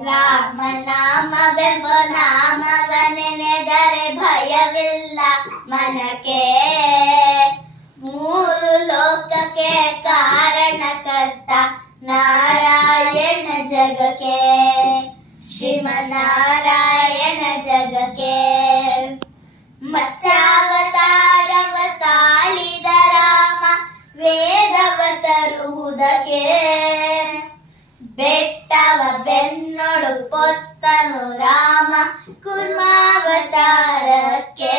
ರಾಮನಾಮವೆಂಬ ನಾಮವನೆನೆದರೆ ಭಯವಿಲ್ಲ ಮನಕ್ಕೆ. ಮೂರು ಲೋಕಕ್ಕೆ ಕಾರಣಕರ್ತ ನಾರಾಯಣ ಜಗಕ್ಕೆ, ಶ್ರೀಮನ್ನಾರಾಯಣ ಜಗಕ್ಕೆ. ಮಚ್ಚಾವತಾರವ ತಾಳಿದ ರಾಮ ವೇದವ ತರುವುದಕ್ಕೆ, ಬೆಟ್ಟವ ಬೆನ್ನೊಡು ಪೊತ್ತನು ರಾಮ ಕೂರ್ಮಾವತಾರಕ್ಕೆ.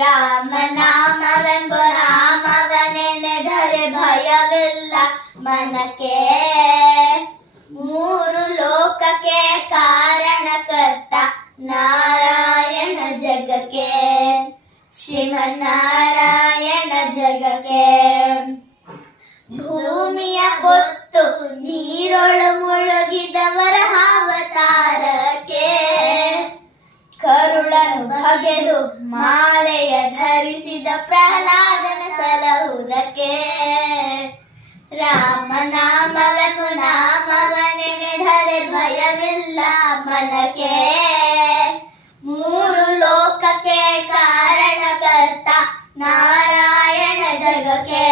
ರಾಮನಾಮವೆಂಬ ನಾಮವನೆನೆದರೆ ಭಯವಿಲ್ಲ ಮನಕ್ಕೆ. ಮೂರು ಲೋಕಕ್ಕೆ ಕಾರಣಕರ್ತ ನಾರಾಯಣ ಜಗಕ್ಕೆ, ಶ್ರೀಮನ್ನಾರಾಯಣ ಜಗಕ್ಕೆ. ಭೂಮಿಯ ಪೊತ್ತು ನೀರೊಳು ಮುಳುಗಿದವರ ಅವತಾರಕ್ಕೆ, ಕರುಳನು ಬಗೆದು ಮಾಲೆಯ ಧರಿಸಿದ ಪ್ರಹ್ಲಾದನ ಸಲಹುವುದಕ್ಕೆ. ರಾಮನಾಮವೆಂಬ ನಾಮವನೆನೆದರೆ ಭಯವಿಲ್ಲ ಮನಕ್ಕೆ. ಮೂರು ಲೋಕಕ್ಕೆ ಕಾರಣಕರ್ತ ನಾರಾಯಣ ಜಗಕ್ಕೆ,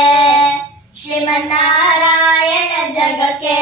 ಶ್ರೀಮನ್ನಾರಾಯಣ ಜಗಕ್ಕೆ.